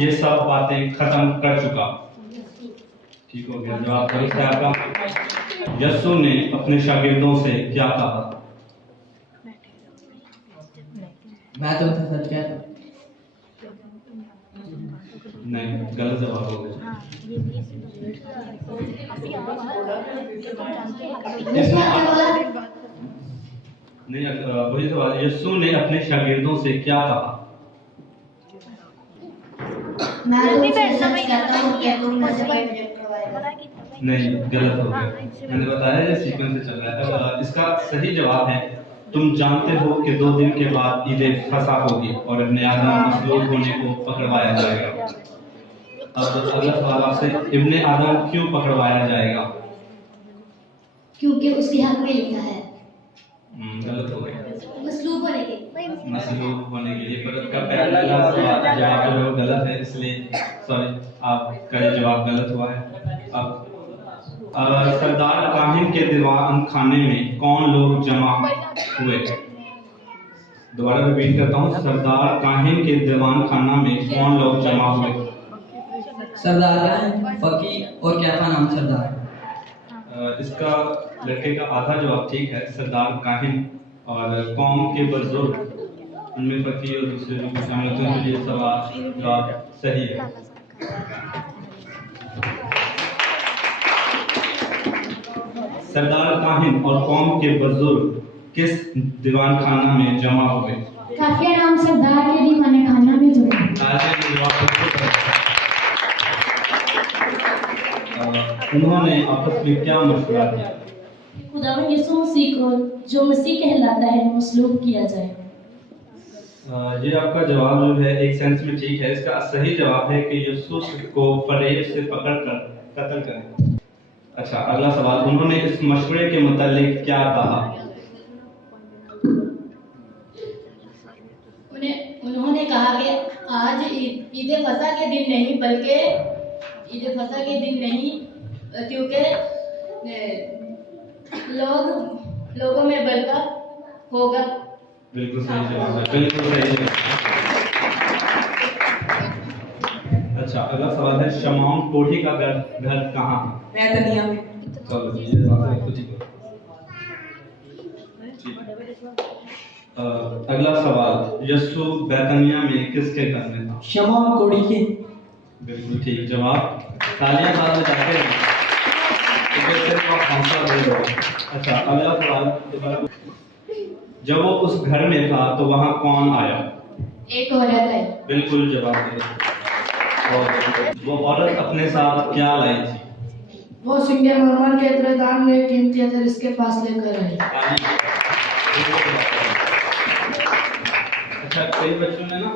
ये सब बातें खत्म कर चुका। ठीक हो गया, जवाब दुरुस्त है आपका। यस्सु ने अपने शागिर्दों से क्या कहा? मैं तुमसे सच कहता हूँ। नहीं, गलत जवाब हो गया। नहीं, वही सवाल। यस्सु ने अपने शागिर्दों से क्या कहा? मैं तुमसे सच कहता हूँ कि तुम मुझे रिजेक्ट करवाएगा। नहीं, गलत हो गया। मैंने बताया ये सीक्वेंस से चल रहा है। इसका सही जवाब है, तुम जानते हो कि 2 दिन के बाद ईद फसा होगी और इब्ने आदम मसलूब होने को पकड़वाया जाएगा। अब अगला सवाल आपसे, इब्ने आदम क्यों पकड़वाया जाएगा? क्योंकि उसके हक में लिखा है। गलत हो गया। मसलूब होने के लिए। पर उसका पहला जवाब जो है वो गलत है, इसलिए सॉरी, आपका ये जवाब गलत हुआ है। अब सरदार काहिन के दीवान खाने में कौन लोग जमा हुए? दोबारा रिपीट करता हूँ, सरदार काहिन के दीवान खाना में कौन लोग जमा हुए? सरदार काहिन, फकीर और कैफा नाम सरदार। इसका लड़के का आधा जवाब ठीक है, सरदार काहिन और कौम के बुजुर्ग, उनमें फकीर और दूसरे लोग शामिल होते हैं। ये सवाल जवाब सही है। सरदार काहिन और कौम के बुजुर्ग किस दीवान खाना में जमा हुए? काफिया नाम सरदार के दीवाने खाना में जुड़े। उन्होंने आपस में क्या मशवरा किया? खुदावंद यीशु मसीह को जो मसीह कहलाता है मसलूब किया जाए। ये आपका जवाब जो है एक सेंस में ठीक है। इसका सही जवाब है कि यीशु को फरेब से पकड़कर कत्ल करें। अच्छा, अगला सवाल, उन्होंने इस मशवरे के मुतालिक क्या कहा? उन्होंने कहा कि आज ईद फसह के दिन नहीं, बल्कि ईद फसह के दिन नहीं, क्योंकि लोगों में बरकत होगा। बिल्कुल सही जवाब है, बिल्कुल सही जवाब। अच्छा, अगला सवाल है, शमौन कोढ़ी का घर कहाँ है? बैतनिया में। चलो जी, ये बात है, कुछ अगला सवाल, यस्सु बैतनिया में किसके घर में था? शमौन कोढ़ी के। बिल्कुल ठीक जवाब। तालियां साथ में जाके अच्छा, अगला सवाल, जब वो उस घर में था तो वहाँ कौन आया? एक औरत है। बिल्कुल जवाब दे। और वो औरत अपने साथ क्या लाई थी? वो सिंगरमरमर के इतने दाम में कीमती अतर इसके पास लेकर आई। अच्छा, कई बच्चों ने ना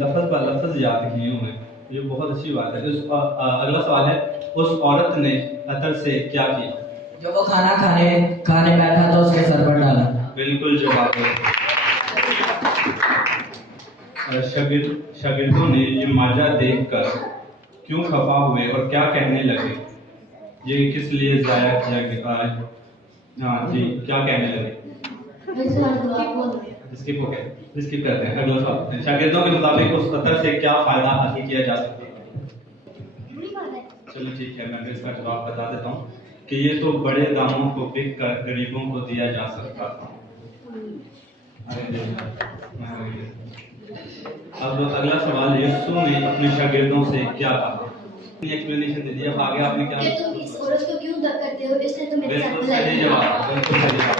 लफ्ज ब लफ्ज याद किए हुए हैं, ये बहुत अच्छी बात है। अगला सवाल है, उस औरत ने अतर से क्या किया? जब वो खाना खाने बैठा तो उसके सर पर डाला। बिल्कुल जवाब है। शागिर्दों ने ये माजा देखकर क्यों खफा हुए और क्या कहने लगे? ये किस लिए जाया किया गया? हाँ जी, क्या कहने लगे? स्किप करते हैं। अगला सवाल, शागिर्दों के मुताबिक उस अतर से क्या फायदा हासिल किया जा सकता है? चलो ठीक है, मैं इसका जवाब बता देता हूँ कि ये तो बड़े दामों को बिक कर गरीबों को दिया जा सकता था। अब अगला सवाल, यीशु ने अपने शागिर्दों से क्या कहा? एक्सप्लेनेशन दे दिया। अब आगे आपने क्या? कि तुम इस औरत को क्यों दर्द करते हो? इसने तो मेरे साथ बिल्कुल सही जवाब, बिल्कुल सही जवाब।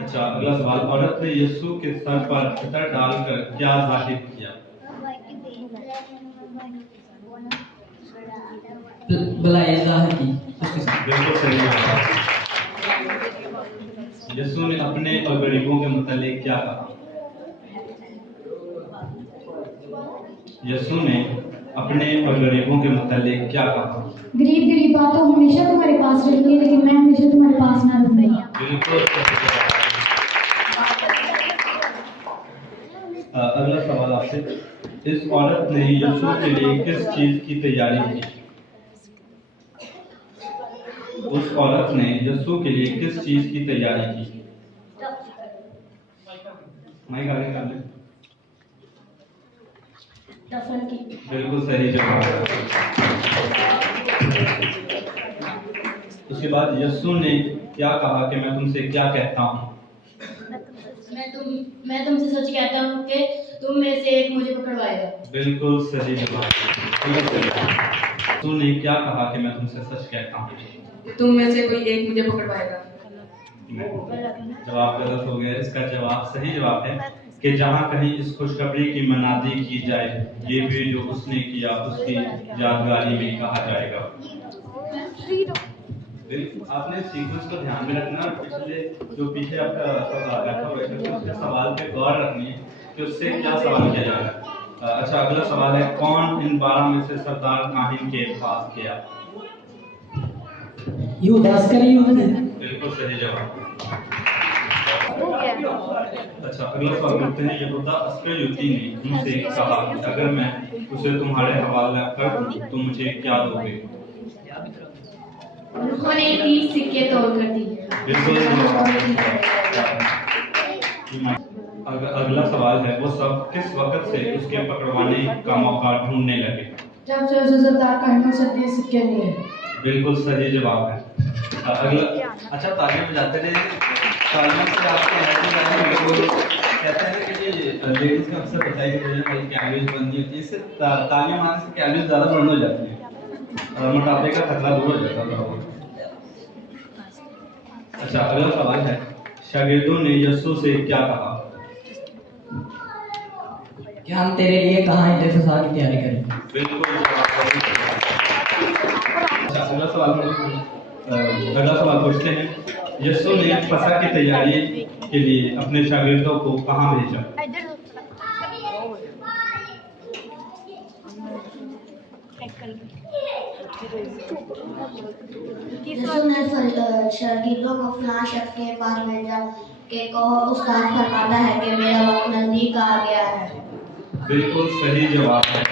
अच्छा, अगला सवाल, औरत ने यीशु के सर पर अतर डालकर क्या जाहिर किया? भलाई जाहिर की। बिल्कुल सही जवाब। यीशु ने अपने और गरीबों के मुतालिक क्या कहा? यीशु ने अपने और गरीबों के मुतालिक क्या कहा? गरीब बातों हमेशा तुम्हारे पास रहेंगे, लेकिन मैं हमेशा तुम्हारे पास ना रहूंगी। बिल्कुल। अगला सवाल आपसे, इस औरत ने यीशु के लिए किस चीज की तैयारी की? उस औरत ने यस्सु के लिए किस चीज की तैयारी की? माइक आगे कर ले। दफन की। बिल्कुल सही जवाब। उसके बाद यस्सु ने क्या कहा कि मैं तुमसे क्या कहता हूँ? मैं तुमसे सच कहता हूँ कि तुम में से एक मुझे पकड़वाएगा। बिल्कुल सही जवाब। यस्सु ने क्या कहा कि मैं तुमसे सच कहता हूँ? तुम में से कोई एक मुझे पकड़वाएगा। जवाब गलत हो गया। इसका जवाब सही जवाब है कि जहाँ कहीं इस खुशखबरी की मनादी की जाए, ये भी जो उसने किया उसकी यादगारी में कहा जाएगा। बिल्कुल, आपने सीक्वेंस को ध्यान में रखना। पिछले जो पीछे आपका सवाल रखा हुआ है उसके सवाल पे गौर रखनी है कि उससे क्या सवाल किया जा रहा है। अच्छा, अगला सवाल है, कौन इन 12 में से सरदार काहिन के पास गया? बिल्कुल सही जवाब। अच्छा, अगला सवाल करते हैं। यहूदा अस्करियोती ने उनसे कहा कि अगर मैं उसे तुम्हारे हवाले कर दूं तो मुझे क्या दोगे? उन्होंने 30 सिक्के तोड़कर दिए। बिल्कुल। अगला सवाल है, वो सब किस वक्त से उसके पकड़वाने का मौका ढूंढने लगे? जब से उसे सरदार काहिन से 30 सिक्के मिले। बिल्कुल सही जवाब है। अगला, अच्छा तालियां बजाते रहे। तालियों से आपको बिल्कुल कहते हैं कि ये लेडीज का अक्सर बताया कि कैलोरीज बनती होती है, इससे तालियां मारने से कैलोरीज ज्यादा बर्न हो जाती है और मोटापे का खतरा दूर हो जाता है। अच्छा, अगला सवाल है, शागिर्दों ने यस्सु से क्या कहा? क्या हम तेरे लिए कहाँ इंतफा की तैयारी करें? बिल्कुल जवाब। अच्छा, अगला सवाल पूछते हैं। यस्सु ने फसह की तैयारी के लिए अपने शागिर्दों को कहाँ भेजा? यीशु ने शागिर्दों को फलां शख्स के पास भेजा कि कहो उस्ताद फरमाता है कि मेरा वक्त नजदीक आ गया है। बिल्कुल सही जवाब है।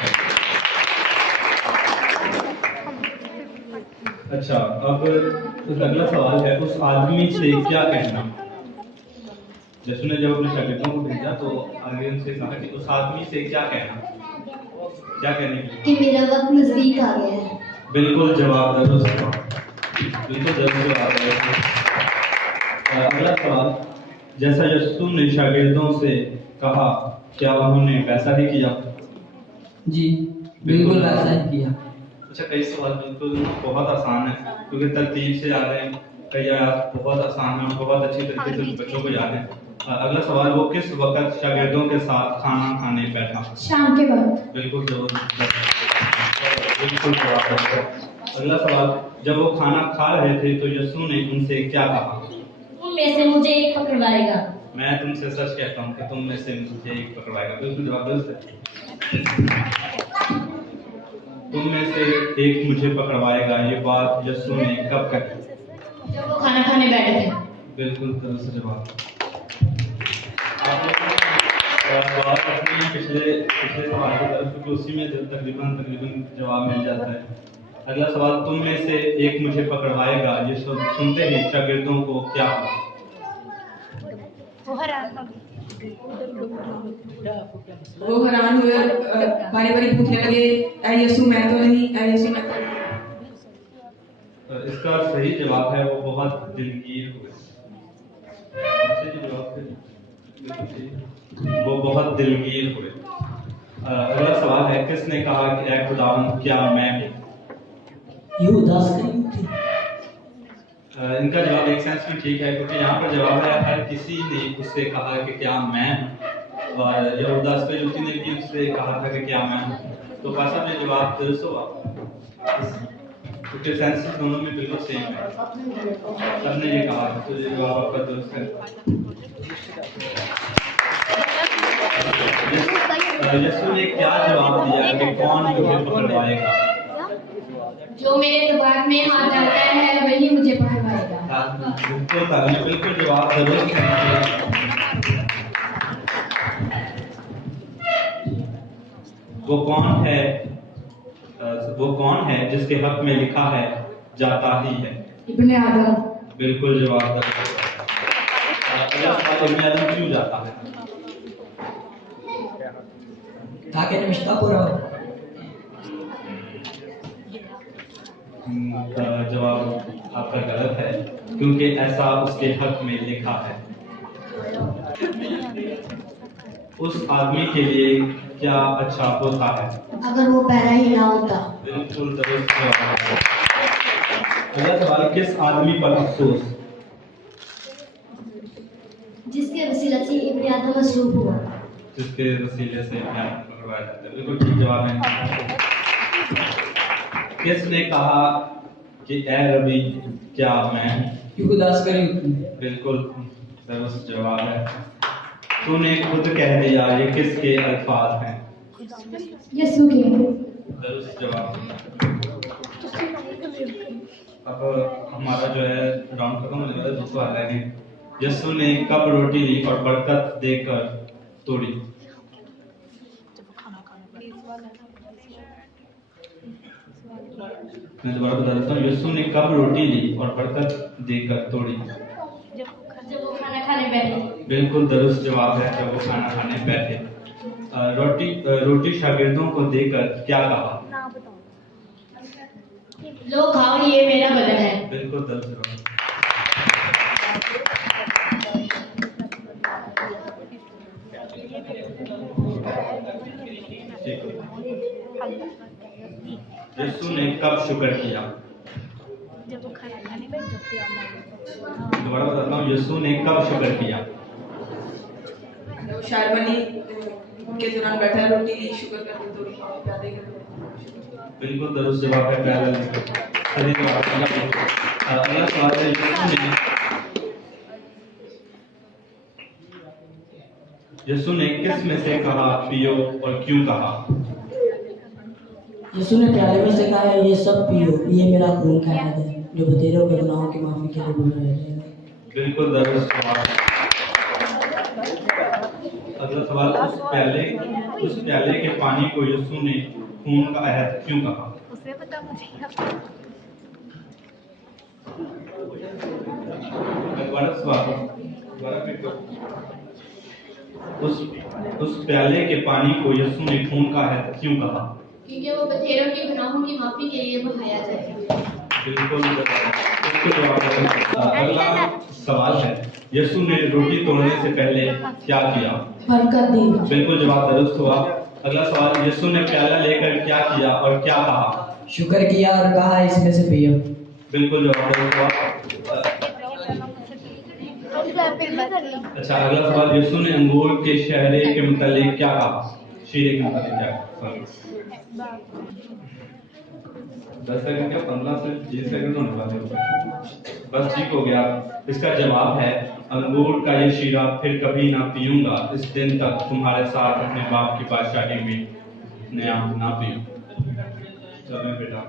अच्छा, अब अगला सवाल है, उस आदमी से क्या कहना? यीशु ने जब अपने शागिर्दों को भेजा तो आगे उनसे कहा कि उस आदमी से क्या कहना? क्या कहने कि मेरा वक्त नजदीक आ गया है। बिल्कुल जवाब जरूर। बिल्कुल जरूर जवाब है। अगला सवाल, जैसा यीशु ने शागिर्दों से कहा क्या उन्होंने वैसा ही किया? जी बिल्कुल वैसा ही किया। अच्छा, कई सवाल बिल्कुल बहुत आसान है क्योंकि तरतीब से याद है, कई आयात बहुत आसान है और बहुत अच्छी तरीके से बच्चों को याद है। अगला सवाल, वो किस वक्त शागिर्दों के साथ खाना खाने बैठा? शाम के वक्त। बिल्कुल जरूर। बिल्कुल जवाब है। अगला सवाल, जब वो खाना खा रहे थे तो यीशु ने उनसे क्या कहा? तुम में से मुझे एक पकड़वाएगा। मैं तुमसे सच कहता हूँ कि तुम में से मुझे एक पकड़वाएगा। बिल्कुल जवाब गलत है। तुम में से एक मुझे पकड़वाएगा, ये बात यीशु ने कब कही? जब वो खाना खाने बैठे थे। बिल्कुल गलत जवाब। आप लोग पिछले सवाल की तरफ, क्योंकि उसी में तकरीबन जवाब मिल जाता है। अगला सवाल, तुम में से एक मुझे पकड़वाएगा, ये सुनते ही शागिर्दों को क्या हुआ? वो हैरान हुए, बारी बारी पूछने लगे, ऐ यीशु मैं तो नहीं, ऐ यीशु मैं तो नहीं। इसका सही जवाब है, वो बहुत दिलगीर हुए। वो बहुत दिलगीर हुए। अगला सवाल है, किसने कहा कि ऐ खुदावंद क्या मैं हूँ? इनका जवाब एक सेंस में ठीक है क्योंकि यहाँ पर जवाब है हर किसी ने उससे कहा कि क्या मैं हूँ, और यहूदा अस्करियोती ने भी उससे कहा था कि क्या मैं हूँ। तो फसा में जवाब दुरुस्त हुआ क्योंकि सेंस दोनों में बिल्कुल सेम है। सबने ये कहा तो ये जवाब आपका दुरुस्त है। यीशु ने क्या जवाब दिया कि कौन मुझे पकड़वाएगा? जो मेरे दिमाग में हाथ डालता है वही मुझे पकड़वाएगा। बिल्कुल जवाब जरूर। वो कौन है जिसके हक में लिखा है जाता ही है? इब्ने आदम। बिल्कुल जवाब अगला सवाल इब्ने आदम क्यों जाता है? ताकि रिश्ता पूरा हो। जवाब आपका गलत है, क्योंकि ऐसा उसके हक में लिखा है। उस आदमी के लिए क्या अच्छा होता है? अगर वो पैदा ही ना होता। बिल्कुल दुरुस्त जवाब है। अगला सवाल, किस आदमी पर अफसोस? जिसके वसीला से इब्ने आदम मसलूब हुआ। जिसके वसीले से प्यार करवाया जाता है। बिल्कुल ठीक जवाब है। किसने कहा कि ए रबी क्या मैं? क्यों उदास करी? बिल्कुल दुरुस्त जवाब है। तूने खुद कह दिया, ये किसके अल्फाज हैं? यीशु के। दुरुस्त जवाब। अब हमारा जो है राउंड खत्म होने वाला है, दूसरा वाला है। यीशु ने कब रोटी ली और बरकत देकर तोड़ी? मैं दोबारा बता देता हूँ, यीशु ने कब रोटी ली और बरकत देकर तोड़ी? जब वो खाना खाने बैठे। बिल्कुल दुरुस्त जवाब है, जब वो खाना खाने बैठे। रोटी शागिर्दों को देकर क्या कहा? लो खाओ, ये मेरा बदन है। बिल्कुल दुरुस्त जवाब। यीशु ने कब शुक्र किया? दोबारा बताता हूँ, यीशु ने कब शुक्र किया? शारबनी के दौरान बैठा, रोटी ली, शुक्र करते तो प्यादे करते। बिल्कुल दुरुस्त जवाब है, पहला सही जवाब। अगला सवाल है, यीशु ने किस में से कहा पियो और क्यों कहा? यीशु ने प्याले में से कहा, ये सब पियो, ये मेरा खून का है जो बतेरों के गुनाहों की माफी के लिए बोला जाएगा। बिल्कुल दुरुस्त जवाब। अगला सवाल, उस प्याले के पानी को यीशु ने खून का अहद क्यों कहा? उसे पता मुझे। दोबारा सवाल, उस प्याले के पानी को यीशु ने खून का अहद क्यों कहा? क्योंकि वो बथेरों के गुनाहों की माफी के लिए बहाया जाए। बिल्कुल जवाब। अगला सवाल है, यीशु ने रोटी तोड़ने से पहले क्या किया? बरकत दी। बिल्कुल जवाब दुरुस्त हुआ। अगला सवाल, यीशु ने प्याला लेकर क्या किया और क्या कहा? शुक्र किया और कहा, इसमें से पियो। बिल्कुल जवाब दुरुस्त हुआ। अच्छा, अगला सवाल, यीशु ने अंगूर के शहरे के मुतालिक क्या कहा? शीरे के मुतालिक क्या कहा? 10 सेकंड क्या 15 से 20 सेकंड होने वाले हैं। बस ठीक हो गया। इसका जवाब है, अंगूर का ये शीरा फिर कभी ना पीऊंगा, इस दिन तक तुम्हारे साथ अपने बाप की बादशाही में नया ना पीऊं। चलो बेटा,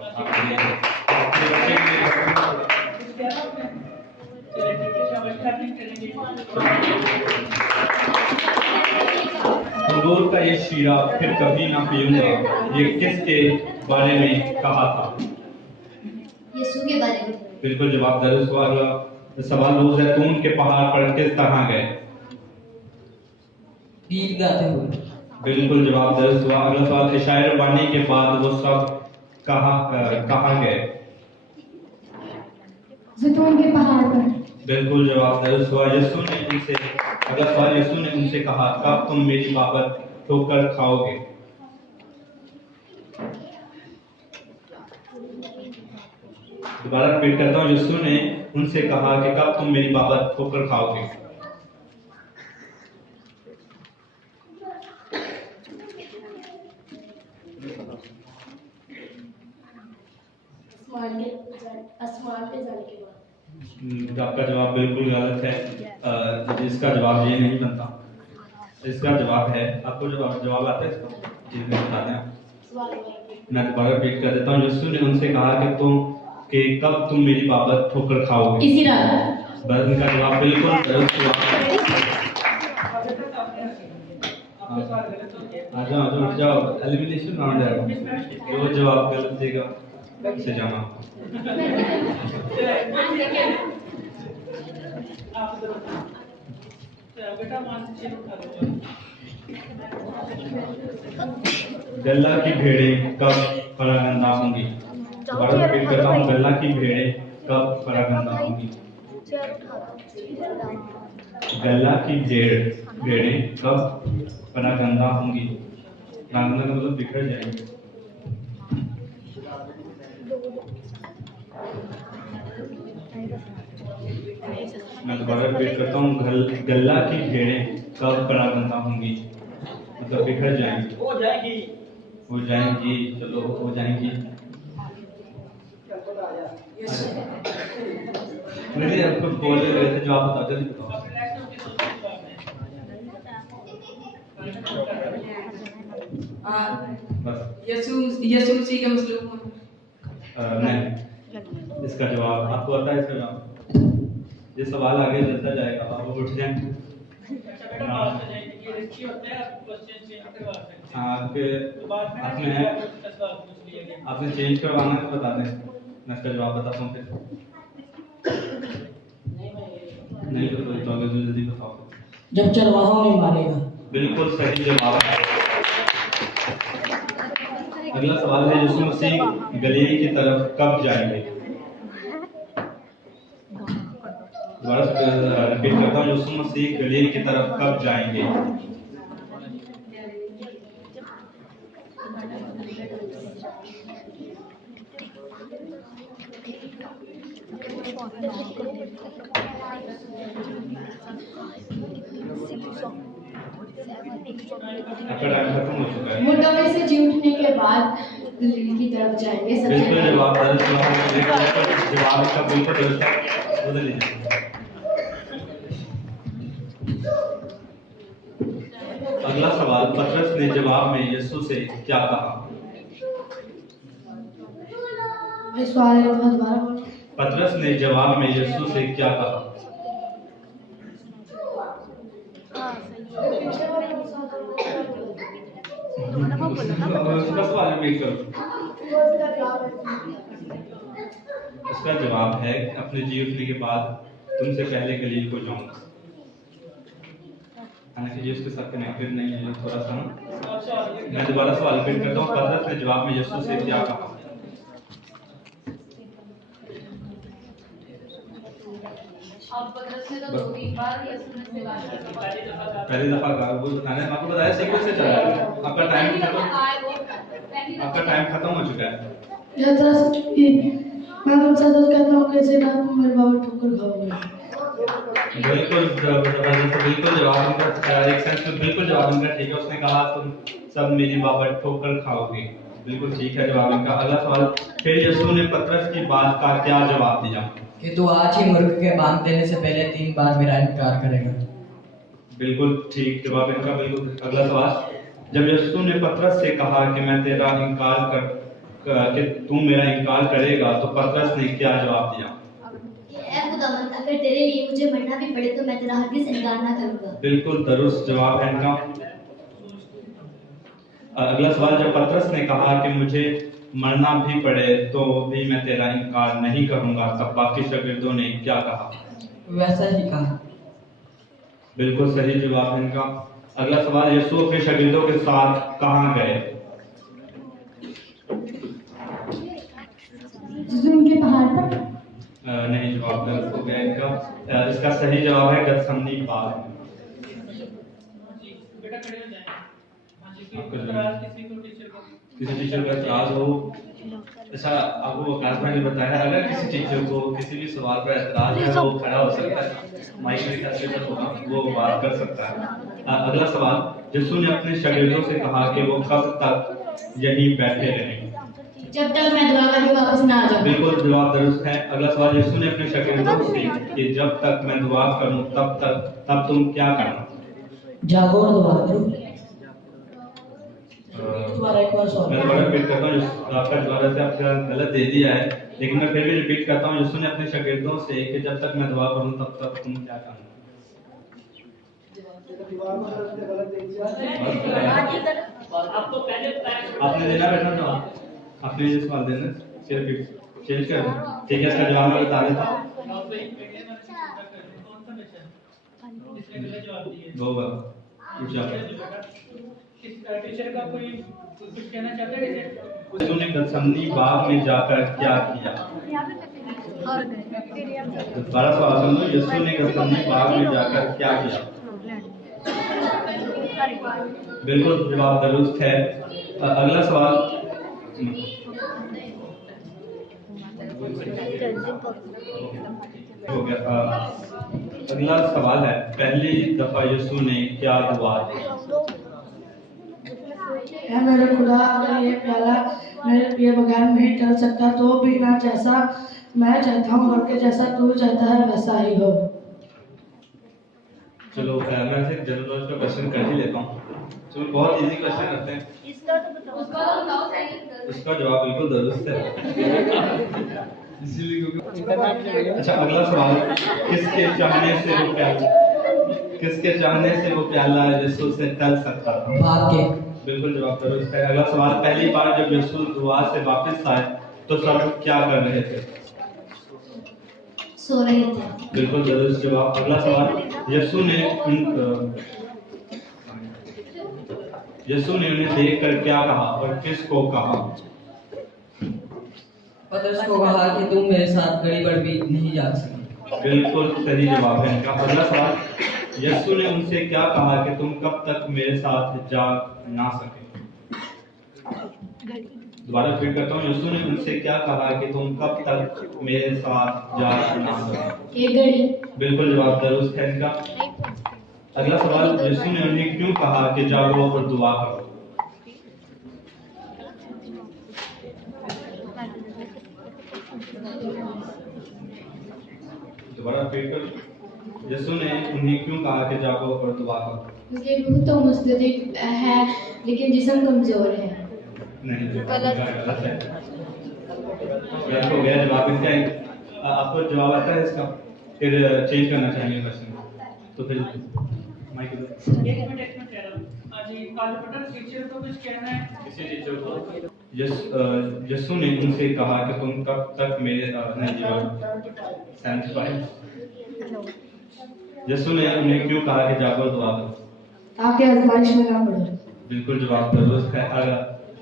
अंगूर का ये शीरा फिर कभी ना पीऊंगा, ये किसके बारे में कहा था? यीशु के बारे में। बिल्कुल जवाब दुरुस्त हुआ। अगला सवाल, वो जैतून के पहाड़ पर किस तरह गए? गीत गाते हुए। बिल्कुल जवाब दुरुस्त हुआ। अगला सवाल, शायर बनने के बाद वो सब कहाँ गए? जैतून के पहाड़ पर। बिल्कुल जवाब दुरुस्त हुआ। यीशु ने उनसे अगला सवाल, यीशु ने उनसे कहा, कब तुम मेरी बाबत ठोकर खाओगे? दोबारा रिपीट करता हूँ, यीशु ने उनसे कहा कि कब तुम मेरी बाबत ठोकर खाओगे? आसमान पे जाने के बाद। आपका जवाब बिल्कुल गलत है। इसका जवाब ये नहीं बनता। इसका जवाब है, आपको जवाब आता है इसका? जी बता दें। मैं दोबारा रिपीट कर देता हूँ, यीशु ने उनसे कहा कि कब तुम मेरी बाबत ठोकर खाओगे? इसी रात। बस इनका जवाब बिल्कुल दुरुस्त हुआ। आ जाओ, उठ जाओ, एलिमिनेशन राउंड है। जो जवाब गलत देगा से जमा। गल्ला की भेड़ें कब परागंदा होंगी? दोबारा रिपीट करता हूँ, गल्ला की भेड़ें कब परागंदा होंगी? गल्ला की भेड़ें कब परागंदा होंगी? परागंदा का मतलब बिखर जाएंगे। मैं दोबारा रिपीट करता हूँ, गल्ला की भेड़ें कब परागंदा होंगी? मतलब बिखर जाएंगी, हो जाएंगी, चलो हो जाएंगी। नहीं आपको बोल रहे थे, जो आप बताते थे बताओ। बस यीशु मसीह का मसलूब नहीं, इसका जवाब आपको आता है। इसका जवाब ये सवाल आगे चलता जाएगा, आप उठ जाएं। आपने चेंज करवाना है तो बता दें, मैं इसका जवाब बताता हूँ फिर। नहीं तो जल्दी बताओ। जब चरवाहा नहीं मारेगा। बिल्कुल सही जवाब है। अगला सवाल है, यीशु मसीह गलील की तरफ कब जाएंगे? दोबारा रिपीट करता हूँ, यीशु मसीह गलील की तरफ कब जाएंगे? मुर्दों में से जी उठने के बाद गलील की तरफ जाएंगे। बिल्कुल जवाब जवाब का बिल्कुल दुरुस्त है। बदल लीजिए। अगला सवाल, पतरस ने जवाब में यीशु से क्या कहा? पतरस ने जवाब में यीशु से क्या कहा? इसका जवाब है, अपने जी उठने के बाद तुमसे पहले गलील को जाऊंगा। हालांकि ये उसके साथ कनेक्टेड नहीं है, थोड़ा सा मैं दोबारा सवाल रिपीट करता हूँ। पतरस ने जवाब में यीशु से क्या कहा? पहली दफा कहा, वो बताने आपको बताया सीक्वेंस से चल रहा है। आपका टाइम खत्म हो चुका है। मैं तुमसे सच कहता हूँ कि ऐसे ना तुम मेरे बाबा ठोकर खाओगे। बिल्कुल जवाब इनका एक सेंस में बिल्कुल जवाब इनका ठीक है। उसने कहा तुम सब मेरी बाबा ठोकर खाओगे। बिल्कुल ठीक है जवाब इनका। अगला सवाल, फिर यीशु ने पतरस की बात का क्या जवाब दिया? कि तू आज ही मुर्ग के बांध देने से पहले 3 बार मेरा इनकार करेगा। बिल्कुल ठीक जवाब इनका। बिल्कुल। अगला सवाल, जब यीशु ने पतरस से कहा कि मैं तेरा इनकार कि तू मेरा इनकार करेगा, तो पतरस ने क्या जवाब दिया? खुदावंद, अगर तेरे लिए मुझे मरना भी पड़े तो मैं तेरा हरगिज़ इनकार ना करूंगा। बिल्कुल दुरुस्त जवाब है इनका। अगला सवाल, जब पतरस ने कहा कि मुझे मरना भी पड़े तो भी मैं तेरा इनकार नहीं करूंगा, तब बाकी शागिर्दों ने क्या कहा? वैसा ही कहा। बिल्कुल सही जवाब है इनका। अगला सवाल, यीशु अपने शागिर्दों के साथ कहाँ गए? उनके पहाड़ पर। नहीं, जवाब गलत हो गया इनका। इसका सही जवाब है गतसमनी बाग। किसी टीचर का एतराज हो, अच्छा आपको आकाश भाई ने बताया, अगर किसी टीचर को किसी भी सवाल पर एतराज है वो खड़ा हो सकता है, माइक में कैसे होगा वो बात कर सकता है। अगला सवाल, यीशु ने अपने शागिर्दों से कहा कि वो कब तक यहीं बैठे रहें? जब तक मैं दुआ करके वापस ना आ जाऊं। बिल्कुल जवाब दुरुस्त है। अगला सवाल, यीशु ने अपने शागिर्दों से कि जब तक मैं दुआ करूं तब तुम क्या करना? जागो और दुआ करो। दोबारा एक बार सवाल। मैं दोबारा रिपीट करता हूँ, आपका दोबारा से आपका गलत दे दिया है, लेकिन मैं फिर भी रिपीट करता हूँ। यीशु ने अपने शागिर्दों से कि जब तक मैं दुआ करूं तब तक तुम क्या करना? आपने देना बेटा जवाब, आपने ये सवाल देना। सिर्फ चेंज कर ठीक है, इसका जवाब मैं बता देता हूँ। दो बार पूछा टीचर का कोई कुछ कहना चाहते हैं? तूने गलसंदी बाग में जाकर क्या किया? दोबारा सवाल सुन लो। यीशु ने गलसंदी बाग में जाकर क्या किया? बिल्कुल जवाब दुरुस्त है। अगला सवाल हो गया। अगला सवाल है, पहली दफा यीशु ने क्या दुआ की? है मेरे खुदा, अगर ये प्याला मेरे पिए बगैर नहीं टल सकता तो भी ना जैसा मैं चाहता हूँ बल्कि जैसा तू चाहता है वैसा ही हो। चलो मैं सिर्फ जनरल नॉलेज का क्वेश्चन कर ही लेता हूँ। चलो बहुत इजी क्वेश्चन करते हैं। इसका जवाब बिल्कुल दुरुस्त है। इसीलिए क्योंकि अच्छा अगला सवाल, किसके चाहने से वो प्याला यीशु से टल सकता था? भाग के। बिल्कुल जवाब दुरुस्त है। अगला सवाल, पहली बार जब यीशु दुआ से वापस आए तो सब क्या कर रहे थे? सो रहे थे। बिल्कुल दुरुस्त जवाब। अगला सवाल, यीशु ने उन्हें देखकर क्या कहा और किसको कहा? पतरस को कहा कि तुम मेरे साथ घड़ी भर भी नहीं जाग सके। बिल्कुल सही जवाब है इनका। अगला सवाल, यीशु ने उनसे क्या कहा कि तुम कब तक मेरे साथ जाग ना सके? दोबारा फिर करता हूँ। यीशु ने उनसे क्या कहा कि तुम कब तक मेरे साथ जाग ना सके? एक घड़ी। बिल्कुल जवाब दुरुस्त है इनका। अगला सवाल, यीशु ने उन्हें क्यों कहा कि जागो और दुआ करो? दोबारा फिर कर। यीशु ने उन्हें क्यों कहा कि जागो और दुआ करो? क्योंकि रूह तो मुस्तैद है लेकिन जिस्म कमजोर है। नहीं, गलत है। गलत हो गया जवाब इनका। आपको जवाब आता है इसका? फिर चेंज करना चाहिए क्वेश्चन, तो फिर माइक इधर। एक मिनट कह रहा हूं। जी आज पता टीचर को कुछ कहना है? किसी टीचर को यीशु ने उनसे कहा कि तुम कब तक मेरे नहीं जवाब यीशु ने उन्हें क्यों कहा कि जागो दुआ करो? ताकि आजमाइश में ना पड़े। बिल्कुल जवाब दुरुस्त है।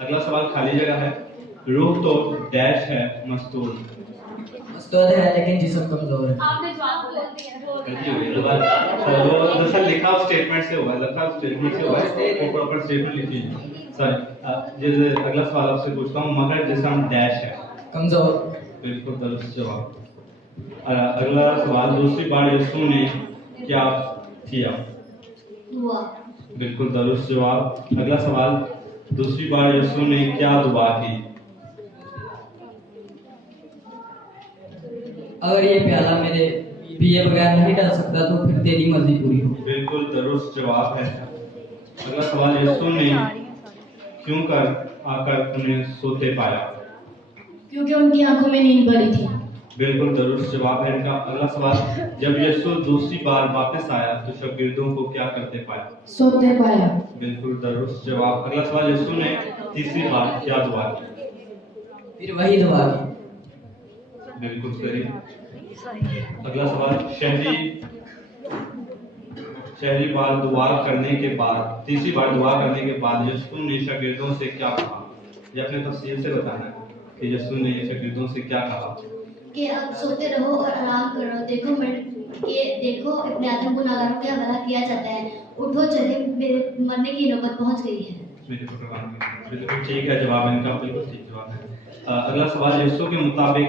अगला सवाल खाली जगह है। रूह तो डैश है मस्तूर है लेकिन जिस्म कमजोर है। आपने जवाब बोल दिया। वो दरअसल लिखा स्टेटमेंट से हुआ है, वो प्रॉपर स्टेटमेंट लिखी। सॉरी, अगला सवाल आपसे पूछता हूँ, मगर जिस्म डैश है कमजोर। बिल्कुल दुरुस्त जवाब। अगला सवाल, दूसरी बार यीशु ने क्या किया? दुआ। बिल्कुल दुरुस्त जवाब। अगला सवाल, दूसरी बार यीशु ने क्या दुआ की? अगर ये प्याला मेरे पिए बगैर नहीं टल सकता तो फिर तेरी मर्जी पूरी हो। बिल्कुल दुरुस्त जवाब है। अगला सवाल, यीशु ने क्यों कर आकर उन्हें सोते पाया? क्योंकि उनकी आंखों में नींद भरी थी। बिल्कुल दुरुस्त जवाब है इनका। अगला सवाल, जब यीशु दूसरी बार वापस आया तो शागिर्दों को क्या करते पाया? सोते पाया। बिल्कुल दुरुस्त जवाब। अगला सवाल, यीशु ने तीसरी बार क्या दुआ की? फिर वही दुआ की। बिल्कुल सही। अगला सवाल, शहरी बार दुआ करने के बाद, तीसरी बार दुआ करने के बाद यीशु ने शागिर्दों से क्या कहा? ये अपने तफसील से बताना है कि यीशु ने शागिर्दों से क्या कहा? कि अब सोते रहो और आराम करो। देखो अपने आदम गुनाहगारों के हवाला किया जाता है। उठो चले, मेरे मरने की नौबत पहुंच गई है। बिल्कुल ठीक है जवाब इनका, बिल्कुल ठीक जवाब है। अगला सवाल, यीशु के मुताबिक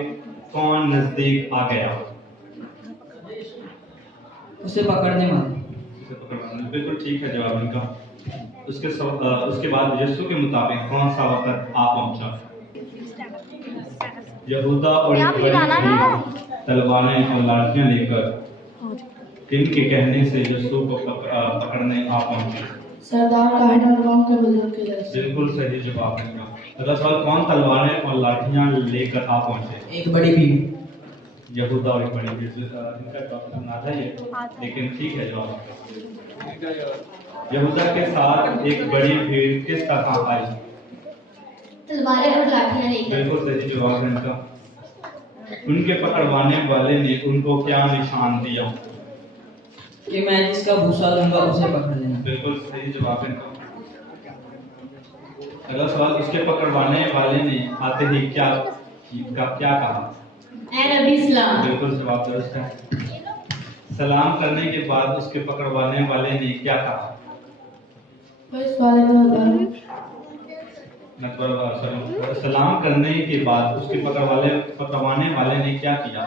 कौन नजदीक आ गया? उसे पकड़ने वाला। बिल्कुल ठीक है जवाब इनका। उसके बाद यीशु के मुताबिक कौन सा वक्त आ पहुंचा? यहूदा और एक बड़ी भीड़ तलवारें और लाठियां लेकर इनके कहने से यीशु को पकड़ने आ पहुंचे। सरदार काहिन के बुजुर्ग के जैसे। बिल्कुल सही जवाब है इनका। अगला सवाल, कौन तलवारें और लाठियां लेकर आ पहुंचे? एक बड़ी भीड़। यहूदा और एक बड़ी भीड़। इनका जवाब ना था ये, लेकिन ठीक है जवाब। यहूदा के साथ एक बड़ी भीड़ किस तरह आई? तलवारें और लाठियां लेकर। बिल्कुल सही जवाब है इनका। उनके पकड़वाने वाले ने उनको क्या निशान दिया? कि मैं जिसका भूसा दूंगा उसे पकड़ लेना। बिल्कुल सही जवाब है इनका। अगला सवाल, उसके पकड़वाने वाले ने आते ही क्या कहा? ऐ नबी सलाम। बिल्कुल जवाब दुरुस्त है। सलाम करने के बाद उसके पकड़वाने वाले ने क्या कहा? सलाम करने के बाद उसके पकड़वाने वाले ने क्या किया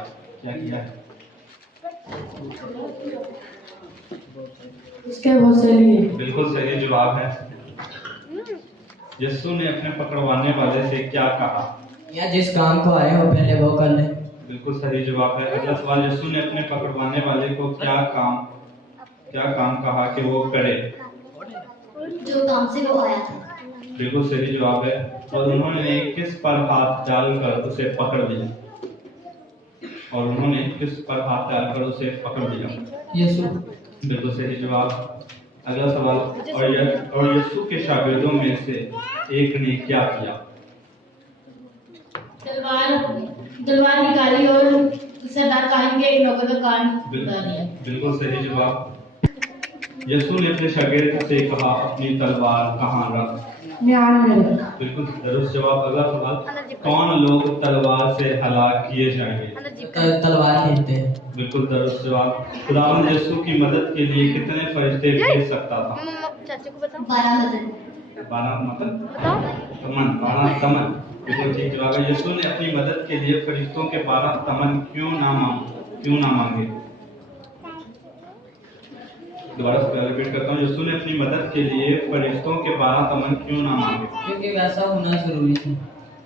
है? इसके बहुत से लिए। बिल्कुल सही जवाब है। यीशु ने अपने पकड़वाने वाले से क्या कहा? या जिस काम को आए हो पहले वो कर ले। बिल्कुल सही जवाब है। अगला सवाल, यीशु ने अपने पकड़वाने वाले को क्या काम कहा कि वो करे? जो काम से वो आया था। बिल्कुल सही जवाब है। और उन्होंने किस पर हाथ डालकर उसे पकड़ लिया? यीशु। बिल्कुल सही जवाब। अगला सवाल, और यीशु के शागिर्दों में से एक ने क्या किया? तलवार निकाली और सरदार काहिन के एक नौकर का कान उड़ा दिया। बिल्कुल सही जवाब। यीशु ने अपने शागिर्द से कहा, अपनी तलवार कहाँ रख? म्यान में रख। बिल्कुल दुरुस्त जवाब। अगला सवाल, कौन लोग तलवार से हलाक किए जाएंगे? तलवार खींचते हैं। बिल्कुल दुरुस्त जवाब। खुदावंद यीशु की मदद के लिए कितने फरिश्ते भेज सकता था? 12 तमन। बिल्कुल ठीक जवाब है। यीशु ने अपनी मदद के लिए फरिश्तों के 12 तमन क्यों ना मांगे? दोबारा से रिपीट करता हूँ, यीशु ने अपनी मदद के लिए फरिश्तों के 12 तमन क्यों ना मांगे? क्योंकि वैसा होना जरूरी था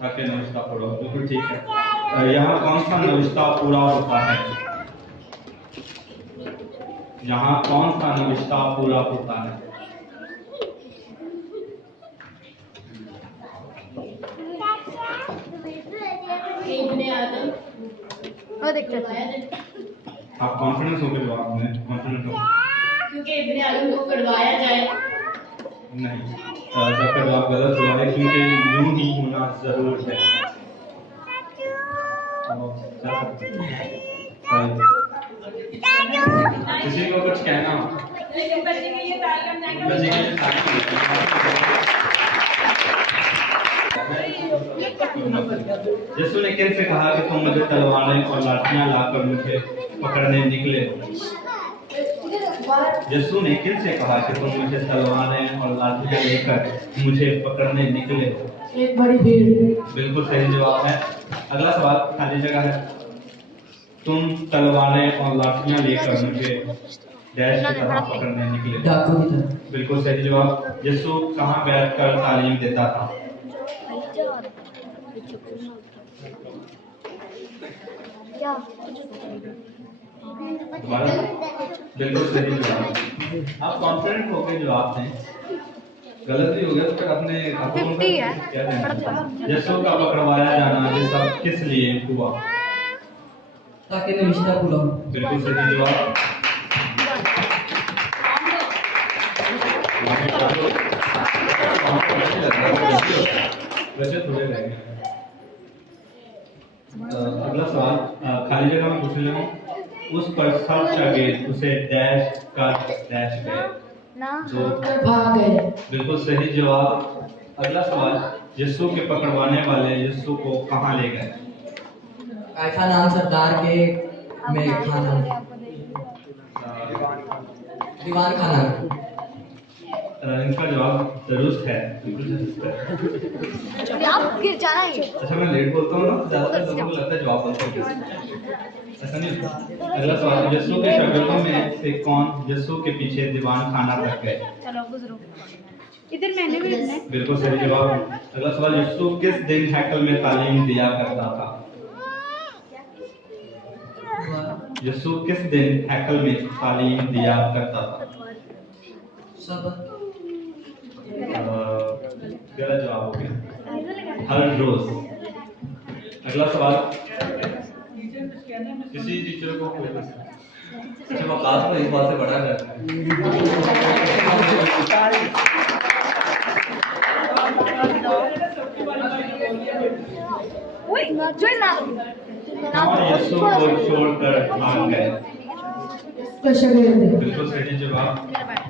ताकि नविश्ता पूरा हो। बिल्कुल ठीक है। यहाँ कौन सा नविश्ता पूरा होता है? यहाँ कौन सा नविश्ता पूरा होता है? इब्ने आदम। आप कॉन्फिडेंस होकर जवाब दें, कॉन्फिडेंस हो। क्योंकि इब्ने आदम को कड़वाया जाए। नहीं, आपका जवाब गलत हुआ है, क्योंकि यूं ही होना जरूर है। किसी को कुछ कहना हो? बच्चे के लिए यीशु ने किन से कहा कि तुम मुझे तलवारें और लाठियां लाकर मुझे पकड़ने निकले? यीशु ने किन से कहा कि तुम मुझे तलवारें और लाठियां लेकर मुझे पकड़ने निकले? एक बड़ी भीड़। बिल्कुल सही जवाब है। अगला सवाल खाली जगह है। तुम तलवारें और लाठियां लेकर मुझे डैश की तरह पकड़ने निकले। डाकू की तरह। बिल्कुल सही जवाब। यीशु कहाँ बैठकर तालीम देता था? बिल्कुल सही जवाब। आप कॉन्फिडेंट होकर जवाब दें। गलत भी हो गया तो फिर अपने क्या दें? यीशु का पकड़वाया जाना ये सब किस लिए हुआ? ताकि नविश्ता पूरा हो। बिल्कुल सही जवाब। वैसे थोड़े रह गए। अगला सवाल खाली जगह में पूछने लगा। उस पर सब शागिर्द उसे डैश गए जो भाग गए। बिल्कुल सही जवाब। अगला सवाल, यीशु के पकड़वाने वाले यीशु को कहाँ ले गए? कायफा नाम सरदार के में खाना दीवान खाना। इनका जवाब दुरुस्त है। आप गिर जाना ही। अच्छा, मैं लेट बोलता हूँ ना, ज्यादातर लोगों को लगता है जवाब बोलते ऐसा नहीं होता। अगला सवाल, यीशु के शागिर्दों में से कौन यीशु के पीछे दीवान खाना तक गए? चलो गुजरो इधर मैंने भी लिखना है। बिल्कुल सही जवाब। अगला सवाल, यीशु किस दिन हैकल में तालीम दिया करता था? यीशु किस दिन हैकल में तालीम दिया करता था? सब गलत जवाब हो गया। हर रोज। अगला सवाल, किसी टीचर को अच्छा क्लास में इस बात से बड़ा करता है। कौन यीशु को छोड़कर भाग गए? उसके शागिर्द। बिल्कुल सही जवाब।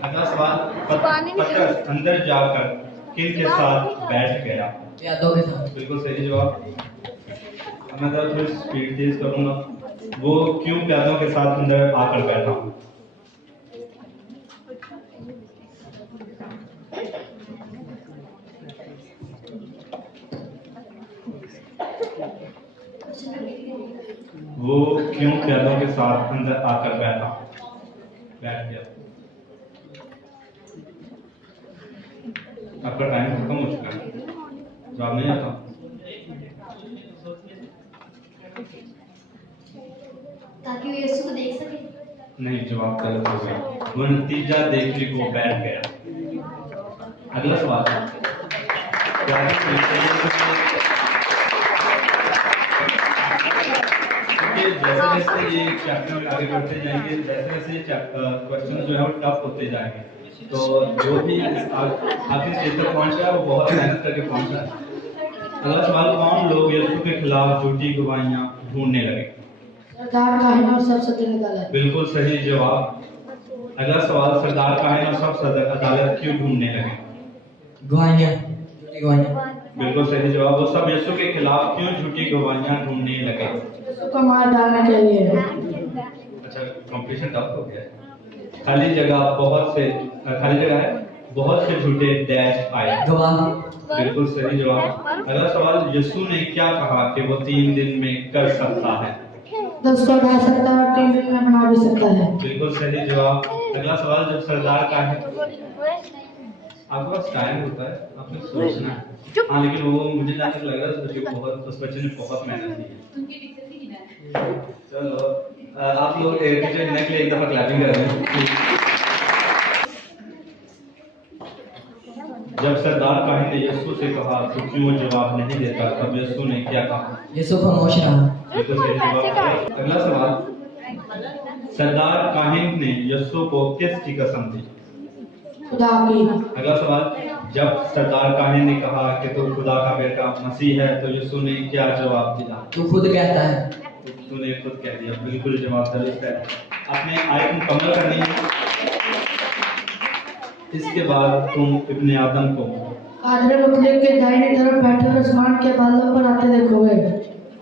अगला सवाल, पतरस अंदर जाकर किन के साथ बैठ गया? प्यादों के साथ। बिल्कुल सही जवाब। अब मैं थोड़ी स्पीड तेज करूंगा। वो क्यों प्यादों के साथ अंदर आकर बैठा? वो क्यों प्यादों के साथ अंदर आकर बैठ गया? आपका टाइम खत्म हो चुका है, जवाब नहीं आता। ताकि वो यीशु को देख सके। नहीं, जवाब गलत हो गया। वो नतीजा देखने को बैठ गया। अगला सवाल, जैसे जैसे ये चैप्टर में आगे बढ़ते जाएंगे, जैसे जैसे क्वेश्चन जो है वो टफ होते जाएंगे, तो जो भी आखिरी स्टेज तक पहुंच रहा है वो बहुत मेहनत करके पहुंच रहा है। अगला सवाल, कौन लोग यीशु के खिलाफ झूठी गवाहियां ढूंढने लगे? सरदार काहिन और सब सत्य अदालत। बिल्कुल सही जवाब। अगला सवाल, सरदार काहिन और सब सदर अदालत क्यों ढूंढने लगे? गवाहियाँ, झूठी गवाहियाँ। बिल्कुल सही जवाब। वो सब यीशु के खिलाफ क्यों झूठी गवाहियां ढूंढने लगे? यीशु को मार डालने के लिए। अच्छा, कंपटीशन टफ हो गया है। खाली जगह है, बहुत से झूठे डैश आए। गवाह। बिल्कुल सही जवाब। अगला सवाल, यीशु ने क्या कहा कि वो 3 दिन में कर सकता है? 10 को उठा सकता है और 3 दिन में बना भी सकता है। बिल्कुल सही जवाब। अगला सवाल, जब सरदार काहिन, आपके पास टाइम होता है, आपने सोचना है। हाँ, लेकिन वो मुझे जहाँ तक लग रहा है उस बच्चे ने बहुत मेहनत की है। चलो, आप लोग टीचर नेक एक दफा क्लैपिंग कर रहे हैं। जब सरदार काहिन ने यीशु से कहा तो क्यों वो जवाब नहीं देता, तब यीशु ने क्या कहा? यीशु खामोश रहा। बिल्कुल सही जवाब। अगला सवाल, सरदार काहिन ने यीशु को किसकी कसम दी? खुदा की। अगला सवाल, जब सरदार काहिन ने कहा कि तू खुदा का बेटा मसीह है, तो यीशु ने क्या जवाब दिया? तू खुद कहता है। तूने खुद कह दिया। बिल्कुल जवाब दुरुस्त है। आपने आयत मुकम्मल करनी है। इसके बाद तुम इब्ने आदम को आदर मुतलिक के दाहिनी तरफ बैठे हुए आसमान के बादलों पर आते देखोगे।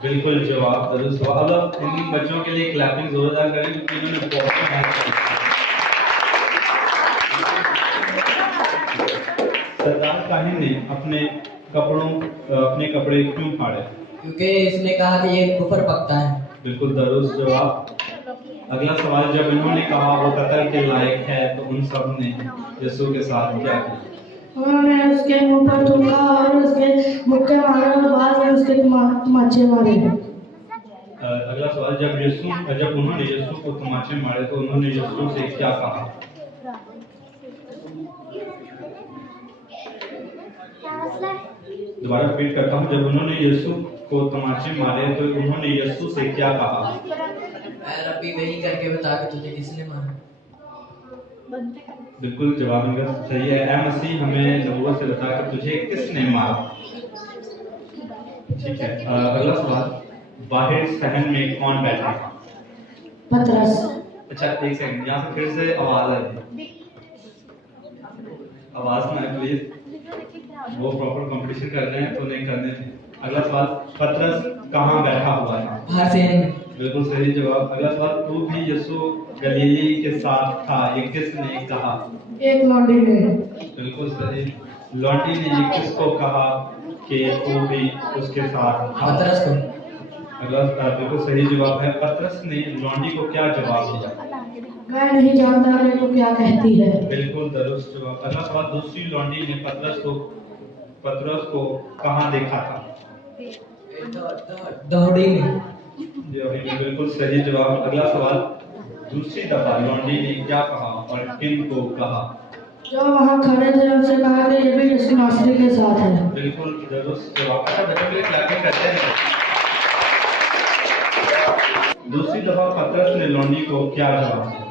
बिल्कुल जवाब दुरुस्त। अब इन बच्चों के लिए क्लैपिंग जोरदार करें क्योंकि इन्होंने बहुत मेहनत की। सरदार काहिन ने अपने कपड़े क्यों फाड़े? क्योंकि इसने कहा कि ये कुफर पकता है। बिल्कुल दुरुस्त जवाब। अगला सवाल, जब इन्होंने कहा वो कत्ल के लायक है, तो उन सब ने यीशु के साथ क्या किया? उन्होंने उसके मुंह पर थूका और उसके मुक्के मारे और बाद में उसके तमाचे मारे। अगला सवाल, जब उन्होंने यीशु को तमाचे मारे तो उन्होंने यीशु से क्या कहा? दोबारा रिपीट करता हूँ, जब उन्होंने यीशु को तमाचे मारे तो उन्होंने यीशु से क्या कहा? रब्बी वही करके बता कि तुझे किसने मारा। बिल्कुल जवाब इनका सही है। ऐ मसीह, हमें नबूवत से बता कि तुझे किसने मारा? ठीक है। अगला सवाल, बाहर सहन में कौन बैठा था? पतरस। अच्छा, एक सेकंड, यहाँ से फिर से आवाज आ रही, आवाज ना है प्लीज। वो प्रॉपर कंपटीशन कर रहे हैं तो नहीं करने थे। अगला सवाल, पतरस कहाँ बैठा हुआ था? बाहर सहन में। बिल्कुल सही जवाब। अगला सवाल, तू भी यीशु गलीली के साथ था, ये किसने कहा? एक लौंडी ने। बिल्कुल सही। लौंडी ने ये किसको कहा कि तू भी उसके साथ था? पतरस को। अगला बिल्कुल सही जवाब है। पतरस ने लौंडी को क्या जवाब दिया? मैं नहीं जानता कि तू क्या कहती है। बिल्कुल दुरुस्त जवाब। अगला सवाल, दूसरी लौंडी ने पतरस को कहाँ देखा था? दौड़ी में। बिल्कुल सही जवाब। अगला सवाल, दूसरी दफा लौंडी ने क्या कहा और किन को कहा? जो वहाँ खड़े थे उनसे कहा कि ये भी यीशु नासरी के साथ है। बिल्कुल दुरुस्त जवाब। अच्छा, बच्चों के लिए क्लैपिंग करते हैं। दूसरी दफा पतरस ने लौंडी को क्या जवाब दिया?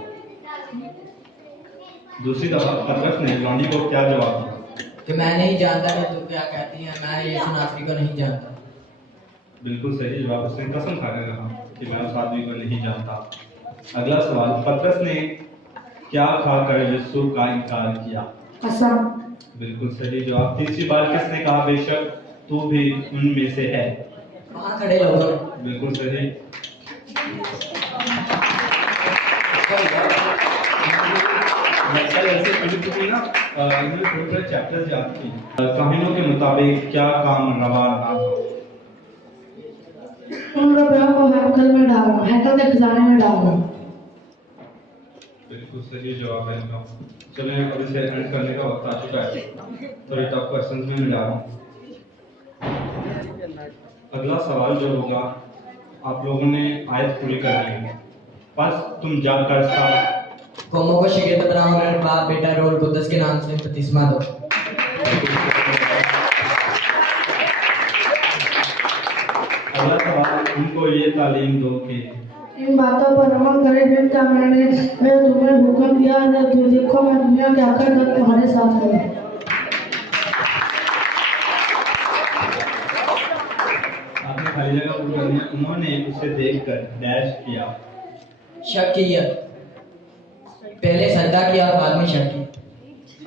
दूसरी दफा पतरस ने लौंडी को क्या जवाब दिया? कि मैं नहीं जानता कि तू क्या कहती है, मैं यीशु नासरी को नहीं जानता। बिल्कुल सही जवाब। उसने कसम खाकर कहा कि मैं उस आदमी को नहीं जानता। अगला सवाल, पतरस ने क्या खाकर यीशु का इनकार किया? कसम। बिल्कुल सही जवाब। तीसरी बार किसने कहा बेशक तू भी उनमें से है? वहाँ खड़े लोग। बिल्कुल सही। चैप्टर्स याद की। कहानियों के मुताबिक क्या काम रवा रहा था? उन रुपयों को हैकल में डालना, हैकल के खजाने में डालना। बिल्कुल सही जवाब है इनका। चलिए अब इसे एंड करने का वक्त आ चुका है। थोड़े टफ क्वेश्चंस में मिला रहा हूँ। अगला सवाल जो होगा, आप लोगों ने आयत पूरी करनी है। बस तुम जाकर सब कौमों को शिकस्त बनाओ और बाप बेटा रोल कुद्दस के नाम से बपतिस्मा दो। अगला सवाल, उनको ये तालीम दो कि इन बातों पर अमल करें जिनका मैंने तुम्हें हुक्म दिया है। तो देखो मैं दुनिया के आखिर तक तुम्हारे साथ हूँ। आपने खाली जगह पूरी करनी है। उन्होंने उसे देखकर डैश किया, शक किया, पहले सजदा किया और बाद में शक किया।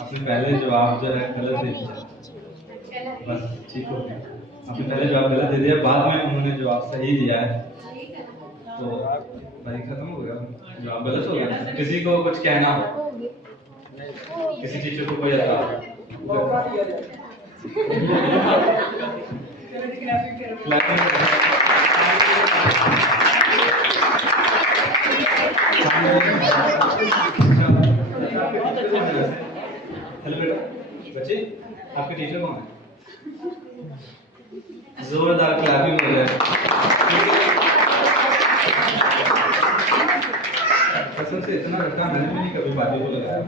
आपने पहले जवाब जो है गलत दे दिया। बस ठीक हो गया। आपने पहले जवाब गलत दे दिया, बाद में उन्होंने जवाब सही दिया है, तो भाई खत्म हो गया। जवाब गलत हो गया। किसी को कुछ कहना हो, किसी टीचर को कोई हेलो बेटा, बच्चे आपके टीचर कौन है? जोरदार क्लैपिंग हो जाए। कसम से इतना रखा मैंने भी नहीं कभी बातें को लगाया।